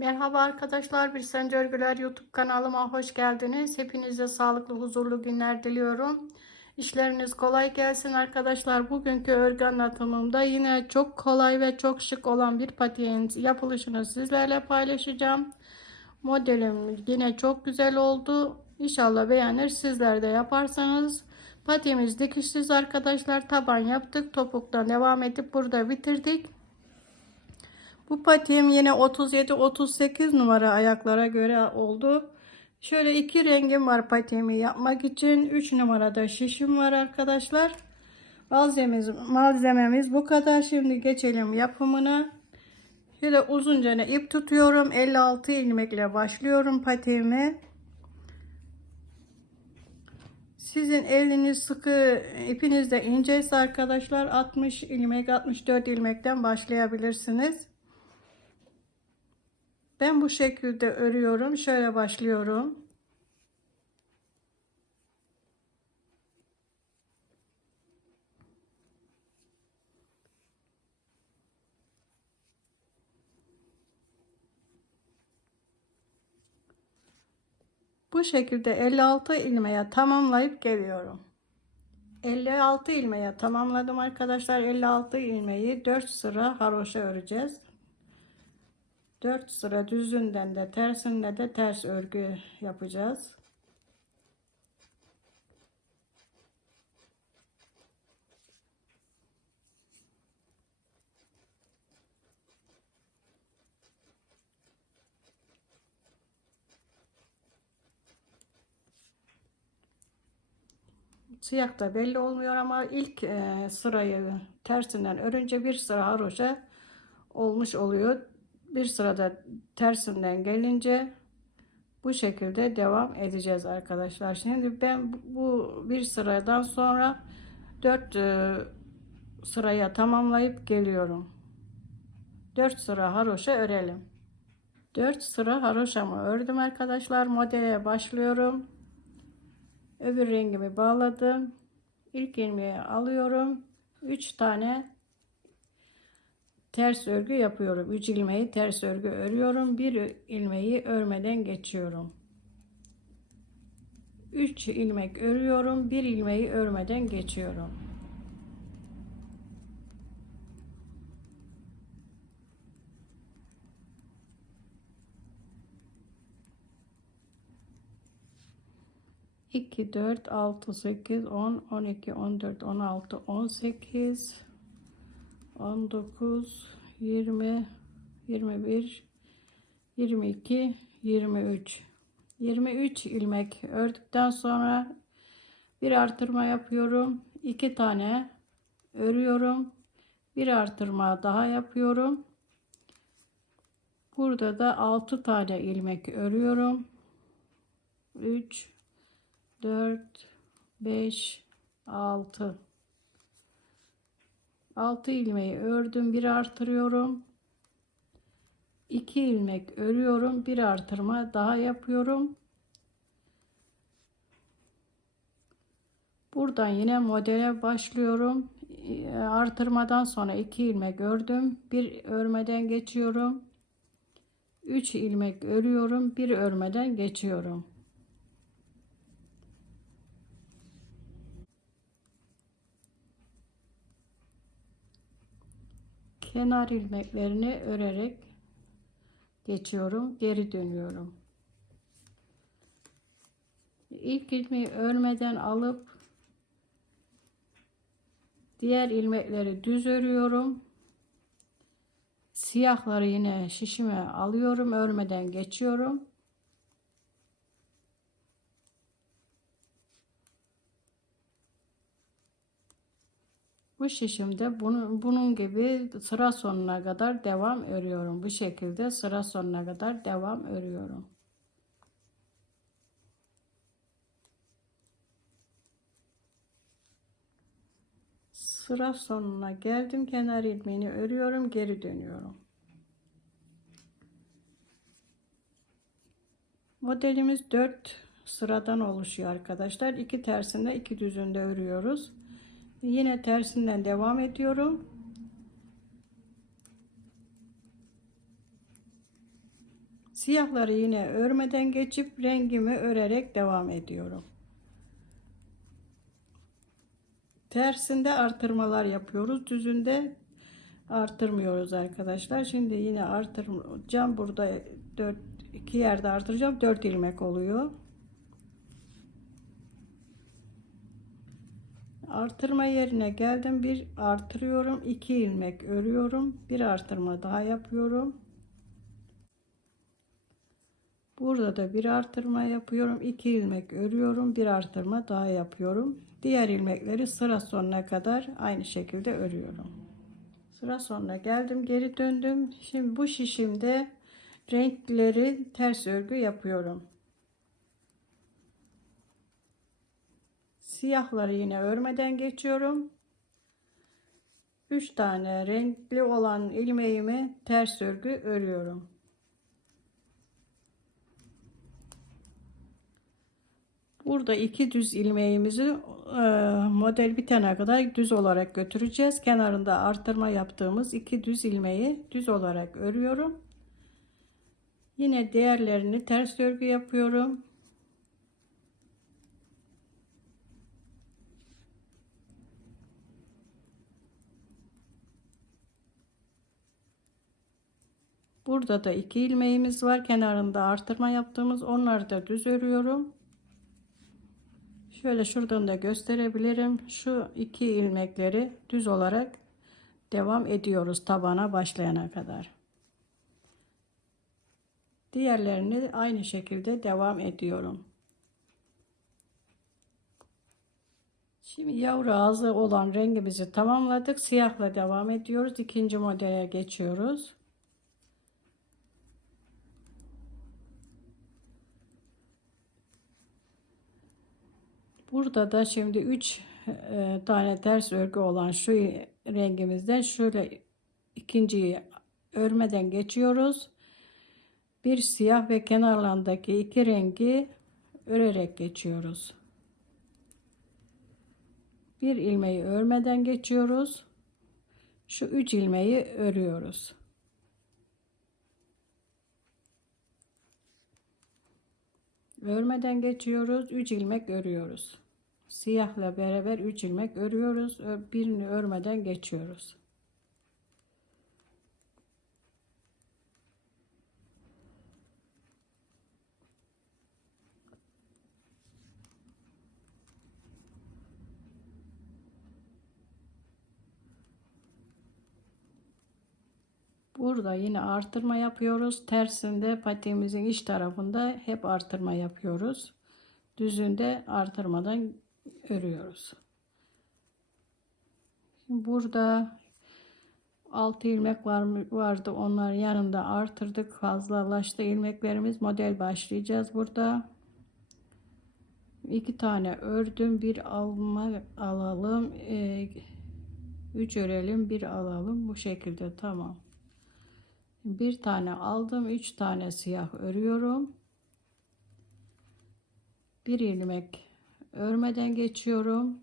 Merhaba arkadaşlar, bir Sence Örgüler YouTube kanalıma hoş geldiniz. Hepinize sağlıklı, huzurlu günler diliyorum. İşleriniz kolay gelsin arkadaşlar. Bugünkü örgü anlatımımda yine çok kolay ve çok şık olan bir patiğin yapılışını sizlerle paylaşacağım. Modelim yine çok güzel oldu. İnşallah beğenir. Sizler de yaparsanız. Patiğimiz dikişsiz arkadaşlar. Taban yaptık. Topuktan devam edip burada bitirdik. Bu patiğim yine 37-38 numara ayaklara göre oldu. Şöyle iki rengim var patiğimi yapmak için. 3 numarada şişim var arkadaşlar. Malzememiz, malzememiz bu kadar. Şimdi geçelim yapımına. Şöyle uzunca ne ip tutuyorum. 56 ilmekle başlıyorum patiğimi. Sizin eliniz sıkı, ipiniz de inceyse arkadaşlar 60 ilmek, 64 ilmekten başlayabilirsiniz. Ben bu şekilde örüyorum. Şöyle başlıyorum. Bu şekilde 56 ilmeğe tamamlayıp geliyorum. 56 ilmeğe tamamladım arkadaşlar. 56 ilmeği 4 sıra haroşa öreceğiz. 4 sıra düzünden de tersinde de ters örgü yapacağız. Siyah da belli olmuyor ama ilk e, sırayı tersinden örünce bir sıra haroşa olmuş oluyor bir sırada tersinden gelince bu şekilde devam edeceğiz arkadaşlar. Şimdi ben bu bir sıradan sonra 4 e, sıraya tamamlayıp geliyorum. 4 sıra haroşa örelim. 4 sıra haroşamı ördüm arkadaşlar. Modele başlıyorum. Öbür rengimi bağladım. İlk ilmeği alıyorum. 3 tane ters örgü yapıyorum. 3 ilmeği ters örgü örüyorum. Bir ilmeği örmeden geçiyorum. 3 ilmek örüyorum. Bir ilmeği örmeden geçiyorum. İki, dört, altı, sekiz, on, on iki, on dört, on altı, on sekiz, 19 20 21 22 23 23 ilmek ördükten sonra bir artırma yapıyorum. 2 tane örüyorum. Bir artırma daha yapıyorum. Burada da 6 tane ilmek örüyorum. 3 4 5 6 6 ilmeği ördüm bir artırıyorum. 2 ilmek örüyorum bir artırma daha yapıyorum. Buradan yine modele başlıyorum. Artırmadan sonra 2 ilmek ördüm bir örmeden geçiyorum. 3 ilmek örüyorum bir örmeden geçiyorum kenar ilmeklerini örerek geçiyorum geri dönüyorum. İlk ilmeği örmeden alıp diğer ilmekleri düz örüyorum. Siyahları yine şişime alıyorum örmeden geçiyorum Bu şişimde bunun, bunun gibi sıra sonuna kadar devam örüyorum. Bu şekilde sıra sonuna kadar devam örüyorum. Sıra sonuna geldim. Kenar ilmeğini örüyorum. Geri dönüyorum. Modelimiz 4 sıradan oluşuyor arkadaşlar. İki tersinde iki düzünde örüyoruz. Yine tersinden devam ediyorum. Siyahları yine örmeden geçip rengimi örerek devam ediyorum. Tersinde artırmalar yapıyoruz. Düzünde artırmıyoruz arkadaşlar. Şimdi yine artıracağım. Burada 4 iki yerde artıracağım. 4 ilmek oluyor. Artırma yerine geldim. Bir artırıyorum. 2 ilmek örüyorum. Bir artırma daha yapıyorum. Burada da bir artırma yapıyorum. 2 ilmek örüyorum. Bir artırma daha yapıyorum. Diğer ilmekleri sıra sonuna kadar aynı şekilde örüyorum. Sıra sonuna geldim. Geri döndüm. Şimdi bu şişimde renkleri ters örgü yapıyorum. Siyahları yine örmeden geçiyorum. 3 tane renkli olan ilmeğimi ters örgü örüyorum. Burada iki düz ilmeğimizi e, model bitene kadar düz olarak götüreceğiz. Kenarında artırma yaptığımız iki düz ilmeği düz olarak örüyorum. Yine diğerlerini ters örgü yapıyorum. Burada da iki ilmeğimiz var. Kenarında artırma yaptığımız onları da düz örüyorum. Şöyle şuradan da gösterebilirim. Şu iki ilmekleri düz olarak devam ediyoruz tabana başlayana kadar. Diğerlerini aynı şekilde devam ediyorum. Şimdi yavru ağzı olan rengimizi tamamladık. Siyahla devam ediyoruz. İkinci modele geçiyoruz. Burada da şimdi 3 e, tane ters örgü olan şu rengimizden şöyle ikinciyi örmeden geçiyoruz. Bir siyah ve kenarlarındaki iki rengi örerek geçiyoruz. Bir ilmeği örmeden geçiyoruz. Şu üç ilmeği örüyoruz. Örmeden geçiyoruz. 3 ilmek örüyoruz. Siyahla beraber 3 ilmek örüyoruz. Birini örmeden geçiyoruz. Burada yine artırma yapıyoruz. Tersinde patiğimizin iç tarafında hep artırma yapıyoruz. Düzünde artırmadan örüyoruz. Şimdi burada 6 ilmek var, vardı. Onlar yanında artırdık. Fazlalaştı ilmeklerimiz. Model başlayacağız burada. iki tane ördüm. Bir alma alalım. 3 e, örelim. Bir alalım. Bu şekilde tamam bir tane aldım üç tane siyah örüyorum. Bir ilmek örmeden geçiyorum.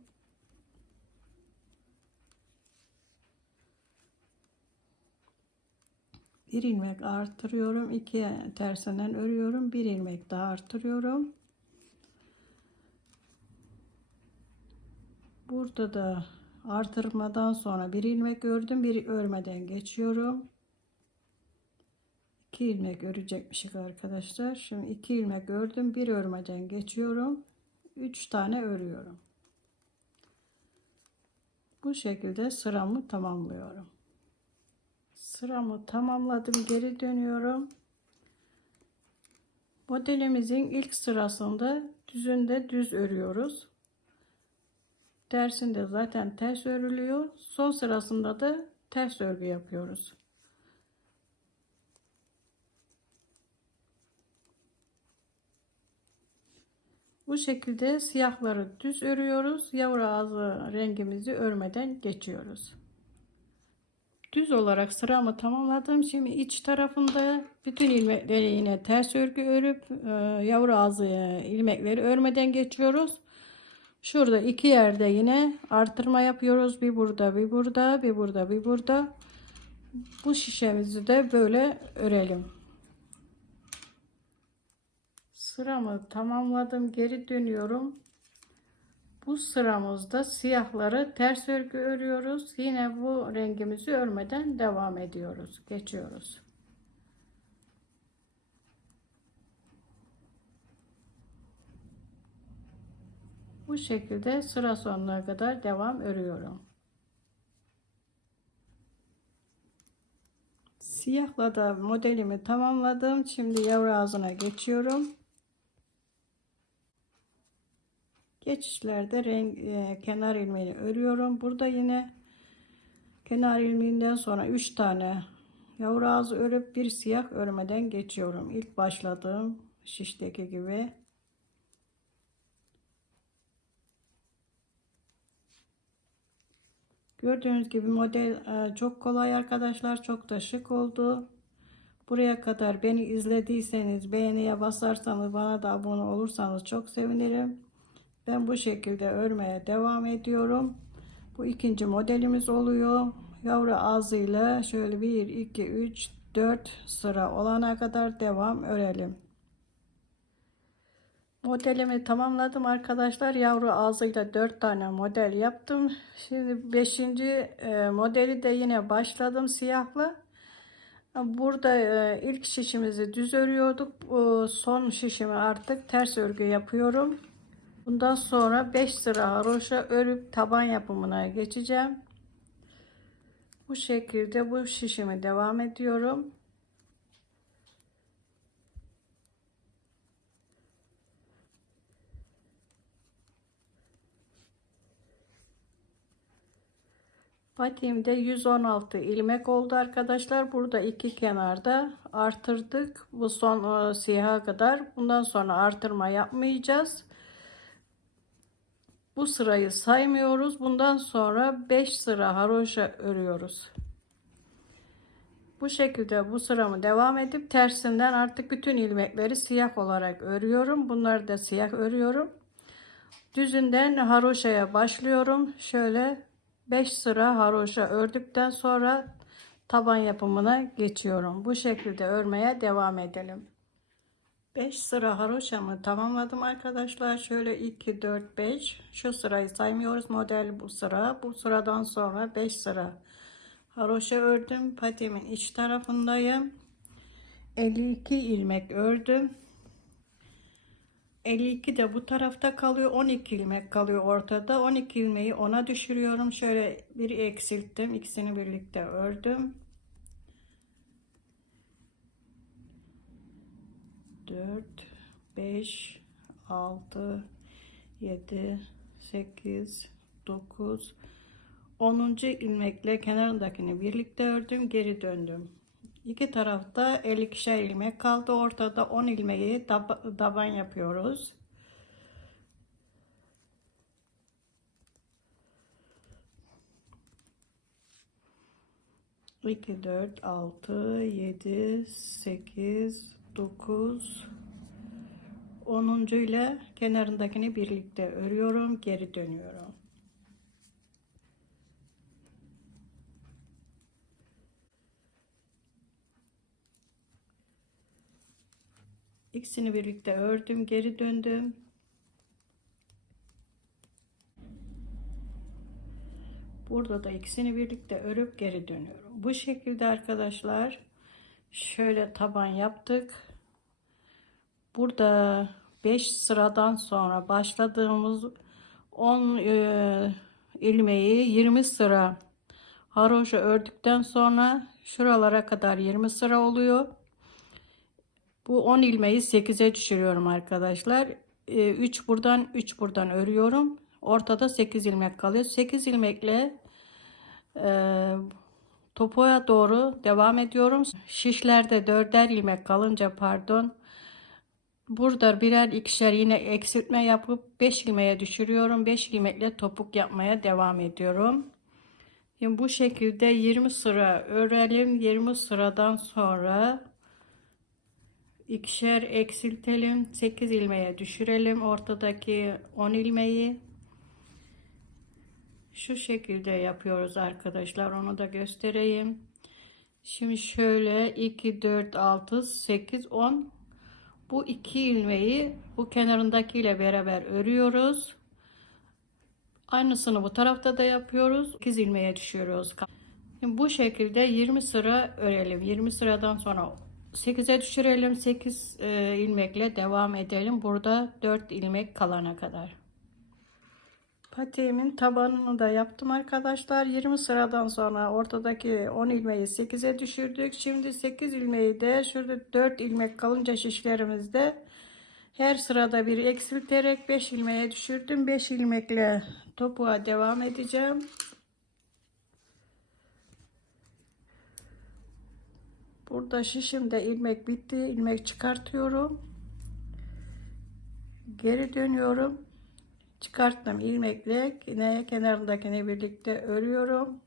Bir ilmek artırıyorum iki tersinden örüyorum. Bir ilmek daha artırıyorum. Burada da artırmadan sonra bir ilmek ördüm bir örmeden geçiyorum 2 ilmek örecekmişik arkadaşlar. Şimdi 2 ilmek ördüm. Bir örmeden geçiyorum. 3 tane örüyorum. Bu şekilde sıramı tamamlıyorum. Sıramı tamamladım. Geri dönüyorum. Modelimizin ilk sırasında düzünde düz örüyoruz. Tersinde zaten ters örülüyor. Son sırasında da ters örgü yapıyoruz. Bu şekilde siyahları düz örüyoruz. Yavru ağzı rengimizi örmeden geçiyoruz. Düz olarak sıramı tamamladım. Şimdi iç tarafında bütün ilmekleri yine ters örgü örüp e, yavru ağzı ilmekleri örmeden geçiyoruz. Şurada iki yerde yine artırma yapıyoruz. Bir burada, bir burada, bir burada, bir burada. Bu şişemizi de böyle örelim. Sıramı tamamladım. Geri dönüyorum. Bu sıramızda siyahları ters örgü örüyoruz. Yine bu rengimizi örmeden devam ediyoruz. Geçiyoruz. Bu şekilde sıra sonuna kadar devam örüyorum. Siyahla da modelimi tamamladım. Şimdi yavru ağzına geçiyorum. Geçişlerde renk e, kenar ilmeğini örüyorum. Burada yine kenar ilmeğinden sonra 3 tane yavru ağzı örüp bir siyah örmeden geçiyorum. İlk başladığım şişteki gibi. Gördüğünüz gibi model e, çok kolay arkadaşlar. Çok da şık oldu. Buraya kadar beni izlediyseniz beğeniye basarsanız bana da abone olursanız çok sevinirim. Ben bu şekilde örmeye devam ediyorum. Bu ikinci modelimiz oluyor. Yavru ağzıyla şöyle 1, 2, 3, 4 sıra olana kadar devam örelim. Modelimi tamamladım arkadaşlar. Yavru ağzıyla 4 tane model yaptım. Şimdi 5. modeli de yine başladım siyahla. Burada e, ilk şişimizi düz örüyorduk. Son şişimi artık ters örgü yapıyorum. Bundan sonra 5 sıra haroşa örüp taban yapımına geçeceğim. Bu şekilde bu şişimi devam ediyorum. Patiğimde 116 ilmek oldu arkadaşlar. Burada iki kenarda artırdık. Bu son siyaha kadar. Bundan sonra artırma yapmayacağız. Bu sırayı saymıyoruz. Bundan sonra 5 sıra haroşa örüyoruz. Bu şekilde bu sıramı devam edip tersinden artık bütün ilmekleri siyah olarak örüyorum. Bunları da siyah örüyorum. Düzünden haroşaya başlıyorum. Şöyle 5 sıra haroşa ördükten sonra taban yapımına geçiyorum. Bu şekilde örmeye devam edelim. 5 sıra haroşamı tamamladım arkadaşlar. Şöyle 2, 4, 5. Şu sırayı saymıyoruz. Model bu sıra. Bu sıradan sonra 5 sıra haroşa ördüm. Patimin iç tarafındayım. 52 ilmek ördüm. 52 de bu tarafta kalıyor. 12 ilmek kalıyor ortada. 12 ilmeği ona düşürüyorum. Şöyle bir eksilttim. İkisini birlikte ördüm. 4 5 6 7 8 9 10. ilmekle kenarındakini birlikte ördüm geri döndüm. İki tarafta 52'şer ilmek kaldı. Ortada 10 ilmeği taban yapıyoruz. 2 4 6 7 8 9 10. ile kenarındakini birlikte örüyorum geri dönüyorum. İkisini birlikte ördüm geri döndüm. Burada da ikisini birlikte örüp geri dönüyorum. Bu şekilde arkadaşlar şöyle taban yaptık Burada 5 sıradan sonra başladığımız 10 e, ilmeği 20 sıra haroşa ördükten sonra şuralara kadar 20 sıra oluyor. Bu 10 ilmeği 8'e düşürüyorum arkadaşlar. E, 3 buradan 3 buradan örüyorum. Ortada 8 ilmek kalıyor. 8 ilmekle e, topuğa doğru devam ediyorum. Şişlerde 4'er ilmek kalınca pardon Burada birer ikişer yine eksiltme yapıp 5 ilmeğe düşürüyorum. 5 ilmekle topuk yapmaya devam ediyorum. Şimdi bu şekilde 20 sıra örelim. 20 sıradan sonra ikişer eksiltelim. 8 ilmeğe düşürelim. Ortadaki 10 ilmeği şu şekilde yapıyoruz arkadaşlar. Onu da göstereyim. Şimdi şöyle 2 4 6 8 10 Bu iki ilmeği bu kenarındakiyle beraber örüyoruz. Aynısını bu tarafta da yapıyoruz. 8 ilmeğe düşüyoruz. Şimdi bu şekilde 20 sıra örelim. 20 sıradan sonra 8'e düşürelim. 8 e, ilmekle devam edelim. Burada 4 ilmek kalana kadar. Patiğimin tabanını da yaptım arkadaşlar. 20 sıradan sonra ortadaki 10 ilmeği 8'e düşürdük. Şimdi 8 ilmeği de şurada 4 ilmek kalınca şişlerimizde her sırada bir eksilterek 5 ilmeğe düşürdüm. 5 ilmekle topuğa devam edeceğim. Burada şişimde ilmek bitti. ilmek çıkartıyorum. Geri dönüyorum. Çıkarttım ilmekle yine kenarındakini birlikte örüyorum.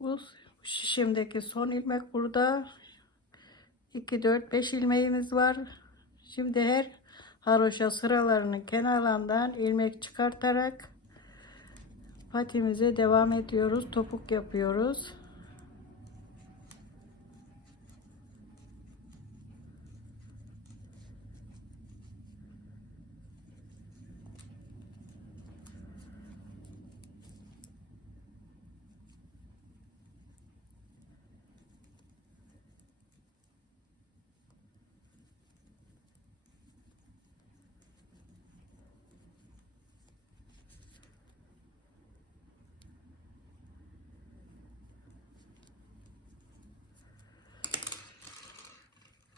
Bu şişimdeki son ilmek burada. 2 4 5 ilmeğimiz var. Şimdi her haroşa sıralarının kenarlarından ilmek çıkartarak patimize devam ediyoruz. Topuk yapıyoruz.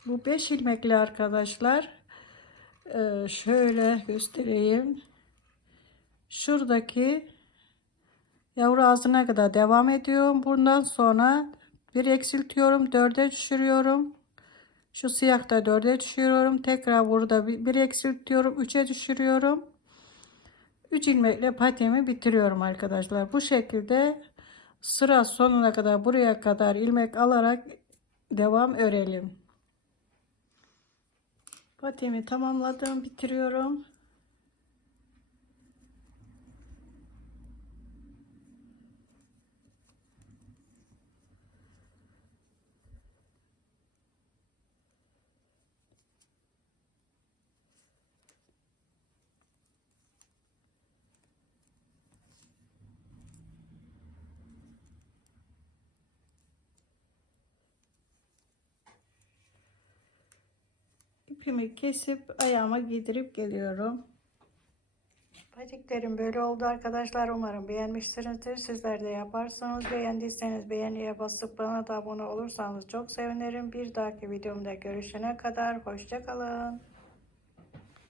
Bu 5 ilmekli arkadaşlar. Ee, şöyle göstereyim. Şuradaki yavru ağzına kadar devam ediyorum. Bundan sonra bir eksiltiyorum. Dörde düşürüyorum. Şu siyahta dörde düşürüyorum. Tekrar burada bir, bir eksiltiyorum. Üçe düşürüyorum. 3 ilmekle patemi bitiriyorum arkadaşlar. Bu şekilde sıra sonuna kadar buraya kadar ilmek alarak devam örelim. Patemi tamamladım, bitiriyorum. İpimi kesip ayağıma giydirip geliyorum. Patiklerim böyle oldu arkadaşlar. Umarım beğenmişsinizdir. Sizler de yaparsanız beğendiyseniz beğeniye basıp bana da abone olursanız çok sevinirim. Bir dahaki videomda görüşene kadar hoşçakalın.